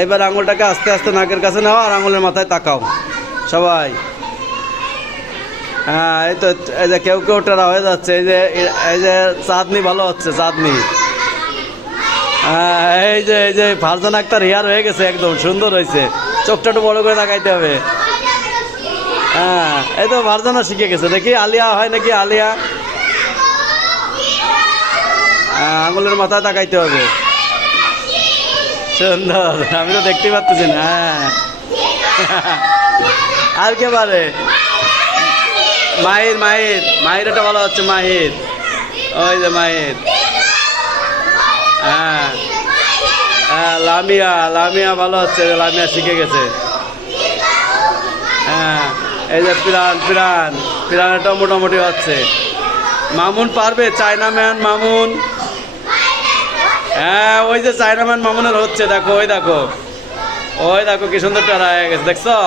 এইবার আঙুলটাকে আস্তে আস্তে নাকের কাছে নাও আর আঙুলের মাথায় তাকাও সবাই। হ্যাঁ, এই তো এই যে কেউ কেউ টেরা হয়ে যাচ্ছে। এই যে চাঁদনি ভালো হচ্ছে, চাঁদনি। হ্যাঁ, এই যে ফারজানা আক্তার হেয়ার হয়ে গেছে, একদম সুন্দর হয়েছে। চোখটা একটু বড় করে তাকাইতে হবে। হ্যাঁ, এই তো ফারজানা শিখে গেছে। দেখি আলিয়া হয় নাকি, আলিয়া। হ্যাঁ, আঙুলের মাথায় তাকাইতে হবে। সুন্দর, আমি তো দেখতে পাচ্ছি না। হ্যাঁ, আর কে পারে? মাহির, মাহির, মাহির এটা ভালো হচ্ছে, মাহির। ওই যে মাহির। হ্যাঁ হ্যাঁ, লামিয়া, লামিয়া ভালো হচ্ছে, লামিয়া শিখে গেছে। হ্যাঁ, এই যে পিরান, পিরান, পিরান এটাও মোটামুটি হচ্ছে। মামুন পারবে, চায়নাম্যান মামুন। হ্যাঁ, ওই যে চায়নাম্যান মামুনের হচ্ছে, দেখো, ওই দেখো, ওই দেখো কি সুন্দর টেরা হয়ে গেছে, দেখছো?